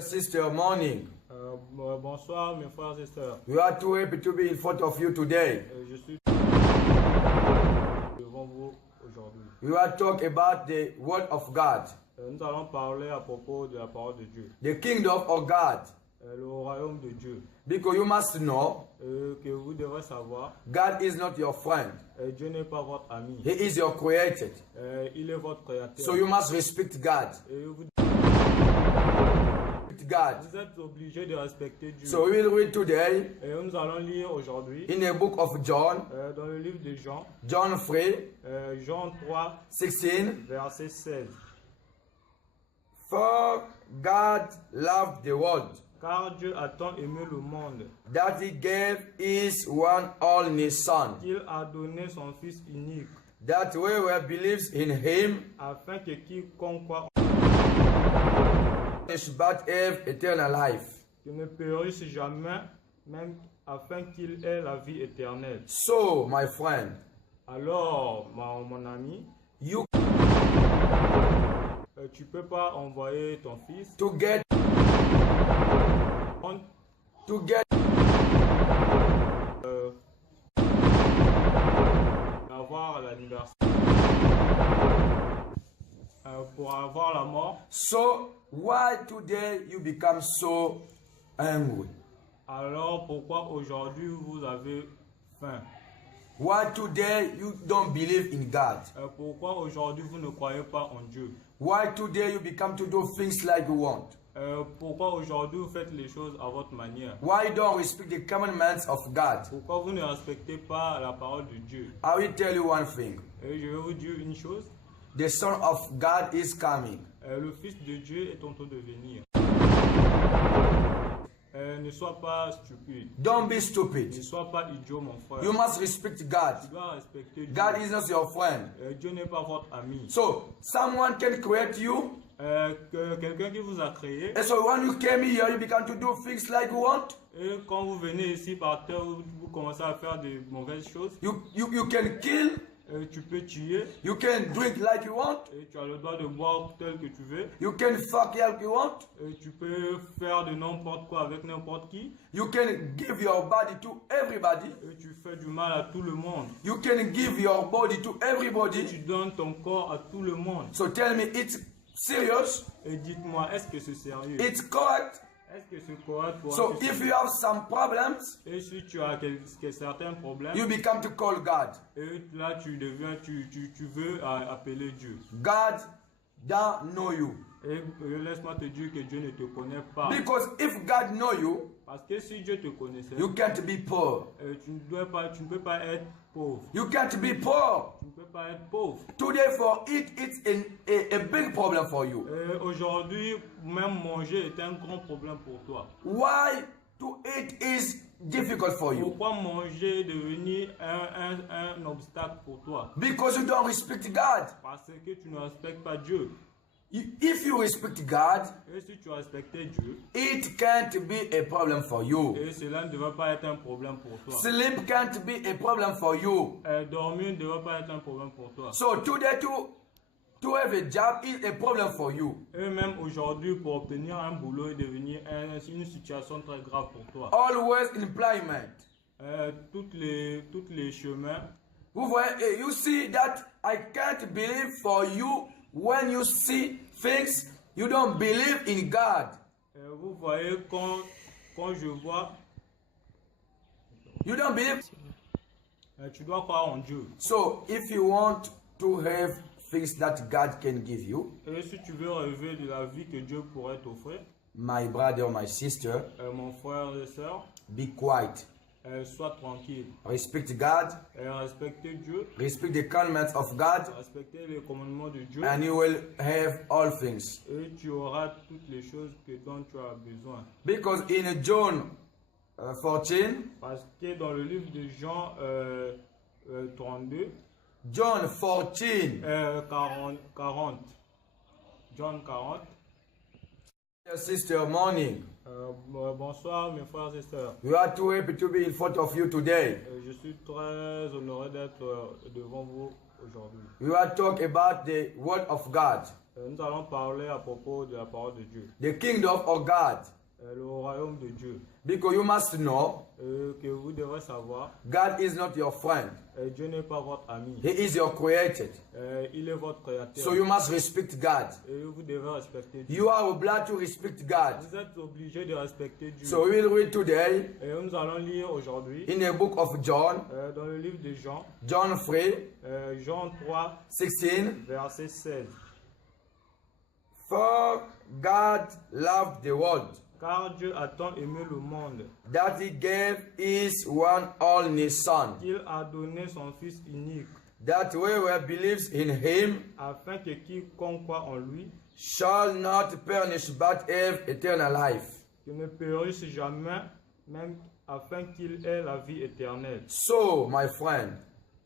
Sister, morning. Bonsoir mes frères et sœurs. We are too happy to be in front of you today. Je suis devant vous aujourd'hui. We are talk about the word of God, Nous allons parler à propos de la parole de Dieu, the kingdom of God. le royaume de Dieu. Because you must know, Que vous devrez savoir, God is not your friend. Dieu n'est pas votre ami. He is your creator. Il est votre créateur. So you must respect God. Et vous God. êtes obligé de respecter Dieu. So we will read today Et nous allons lire aujourd'hui in the book of John, dans le livre de Jean, John 3, Jean 3, 16. verset 16. For God loved the world, Car Dieu a tant aimé le monde that he gave his one only son, qu'il a donné son Fils unique, that whoever believes in him afin que quiconque croit but have eternal life. qu'il ne périsse jamais, même afin qu'il ait la vie éternelle. So, my friend, Alors, mon ami, you tu peux pas envoyer ton fils to get avoir l'anniversaire pour avoir la mort. So why today you become so angry? Alors pourquoi aujourd'hui vous avez faim? Why today you don't believe in God? Pourquoi aujourd'hui vous ne croyez pas en Dieu? Why today you become to do things like you want? Pourquoi aujourd'hui vous faites les choses à votre manière? Why you don't respect the commandments of God? Pourquoi vous ne respectez pas la parole de Dieu? I will tell you one thing. Et je vais vous dire une chose. The Son of God is coming. Le Fils de Dieu est en train de venir. Ne sois pas stupide. Don't be Ne stupid. sois pas idiot, mon frère. You must respect God. Tu dois respecter Dieu. God is not your friend. Dieu n'est pas votre ami. So someone can create you. Quelqu'un qui vous a créé. And so when you came here, you began to do things like you want. Et quand vous venez ici par terre, vous commencez à faire de mauvaises choses. You can kill. Tu peux tuer. You can drink like you want. Et tu as le droit de boire tel que tu veux. You can fuck like you want. Et tu peux faire de n'importe quoi avec n'importe qui. You can give your body to everybody. Et tu fais du mal à tout le monde. You can give your body to Et everybody. tu donnes ton corps à tout le monde. So tell me, it's serious? Et dites-moi, est-ce que c'est sérieux? It's correct? Est-ce que c'est correct pour So un if you have some problems, Et si tu as certains problèmes, you become to call God. et là tu veux appeler Dieu. God don't know you. Et laisse-moi te dire que Dieu ne te connaît pas. Because if God know you, Parce que si Dieu te connaissait, you can't be poor. tu ne peux pas être pauvre. You can't be poor. Tu ne peux pas être pauvre. Today for it, it's a big problem for you. Et aujourd'hui, même manger est un grand problème pour toi. Why to eat is difficult for you? Pourquoi manger est devenu un obstacle pour toi? Because you don't respect God. Parce que tu ne respectes pas Dieu. If you respect God, Et si tu respectes Dieu, it can't be a problem for you. et cela ne devrait pas être un problème pour toi. Sleep can't be a problem for you. Dormir ne devrait pas être un problème pour toi. So today to have a job is a problem for you. Et même aujourd'hui, pour obtenir un boulot est devenu une situation très grave pour toi. Always employment. Toutes les chemins. Vous voyez, you see that I can't believe for you when you see things you don't believe in God. Vous voyez quand je vois, You don't believe. tu dois croire en Dieu. So if you want to have things that God can give you, Et si tu veux rêver de la vie que Dieu pourrait t'offrir, my brother, my sister, mon frère et sœur, be quiet. sois tranquille. Respect God. Respectez Dieu. Respect the commandments of God, Respectez les commandements de Dieu. and you will have all things. Et tu auras toutes les choses dont tu as besoin. Because in John 14, Parce que dans le livre de Jean 32, John 14, 40, John 40. sister, morning. Bonsoir mes frères et sœurs. We are too happy to be in front of you today. Je suis très honoré d'être devant vous aujourd'hui. We are talk about the word of God, Nous allons parler à propos de la parole de Dieu. The kingdom of God. Le royaume de Dieu. Because you must know, Que vous devrez savoir, God is not your friend. Dieu n'est pas votre ami. He is your creator. Il est votre créateur. So you must respect God. Et vous devez respecter Dieu. You are obliged to respect God. Vous êtes obligé de respecter Dieu. So we will read today Et nous allons lire aujourd'hui in the book of John, dans le livre de Jean, John 3, Jean 3, 16. verset 16. For God loved the world, Car Dieu a tant aimé le monde that he gave his one only son, qu'il a donné son Fils unique, that whoever believes in him afin que quiconque croit en lui shall not perish but have eternal life. qu'il ne périsse jamais, même afin qu'il ait la vie éternelle. So, my friend,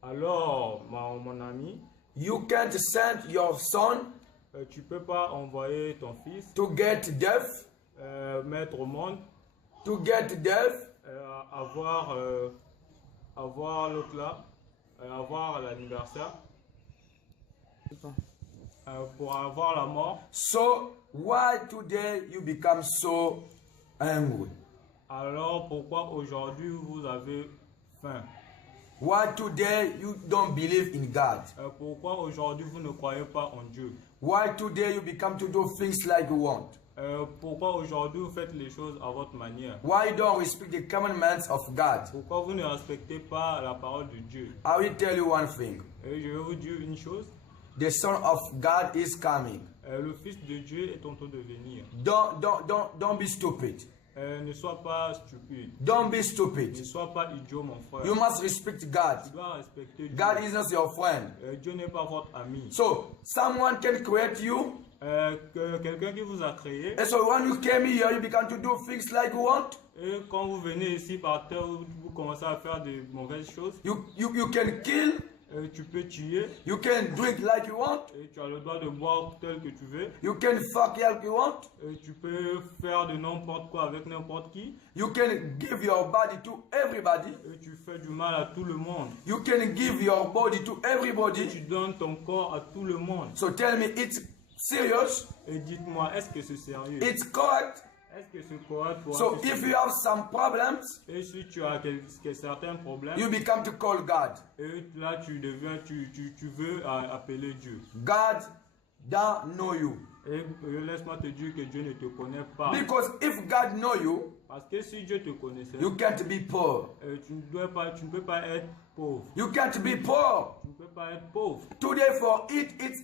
Alors, mon ami, you can't send your son tu peux pas envoyer ton fils to get death, mettre au monde, to get death, avoir l'autre là, avoir l'anniversaire, pour avoir la mort. so why today you become so angry? Alors pourquoi aujourd'hui vous avez faim? Why today you don't believe in God? Pourquoi aujourd'hui vous ne croyez pas en Dieu? Why today you become to do things like you want? Pourquoi aujourd'hui vous faites les choses à votre manière? Why you don't respect the commandments of God? Pourquoi vous ne respectez pas la parole de Dieu? I will tell you one thing. Et je vais vous dire une chose. The Son of God is coming. Le Fils de Dieu est en train de venir. Don't be stupid. Ne sois pas stupide. Don't be Ne stupid. sois pas idiot, mon frère. You must respect God. Tu dois respecter Dieu. God is not your friend. Dieu n'est pas votre ami. So someone can create you, Quelqu'un qui vous a créé, and so when you came here, you began to do things like you want. et quand vous venez ici par terre, vous commencez à faire de mauvaises choses. You can kill. Tu peux tuer, You can drink like you want. et tu as le droit de boire tel que tu veux. You can fuck like you want. Et tu peux faire de n'importe quoi avec n'importe qui. You can give your body to everybody. Et tu fais du mal à tout le monde. You can give your body to Et everybody. tu donnes ton corps à tout le monde. So tell me, it's serious? Et dites-moi, est-ce que c'est sérieux? It's correct? Est-ce que c'est correct pour So un if you have some problems, Et si tu as certains problèmes, you become to call God. et là tu veux appeler Dieu. God don't know you. Et laisse-moi te dire que Dieu ne te connaît pas. Because if God know you, Parce que si Dieu te connaissait, you can't be poor. tu ne peux pas être pauvre. You can't be poor. Tu ne peux pas être pauvre. Today for it, it's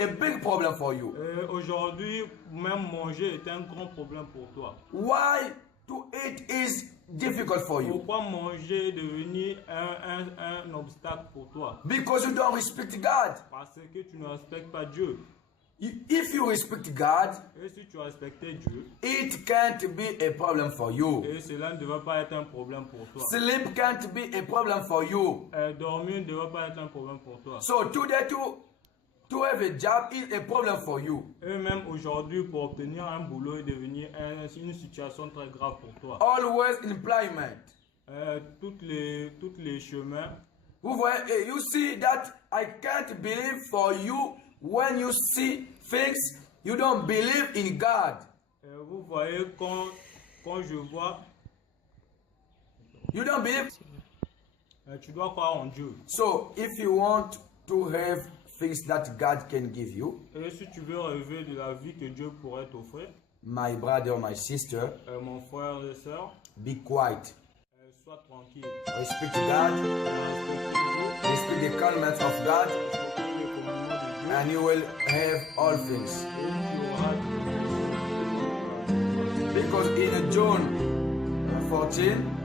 a big problem for you. Aujourd'hui, même manger est un grand problème pour toi. Why to eat is difficult for you? Pourquoi manger est devenu un obstacle pour toi? Because you don't respect God. Parce que tu ne respectes pas Dieu. If you respect God, Et si tu respectais Dieu, it can't be a problem for you. et cela ne devrait pas être un problème pour toi. Sleep can't be a problem for you. Dormir ne devrait pas être un problème pour toi. So today to have a job is a problem for you. Et même aujourd'hui, pour obtenir un boulot est devenu une situation très grave pour toi. Always employment. Toutes les chemins. Vous voyez, you see that I can't believe for you when you see things you don't believe in God. Vous voyez quand je vois, You don't believe. tu dois croire en Dieu. So if you want to have things that God can give you, Et si tu veux rêver de la vie que Dieu pourrait t'offrir, my brother, my sister, mon frère et sœur, be quiet. sois tranquille. Respect God. Respect the commandments of God, and you will have all things. Because in John 14,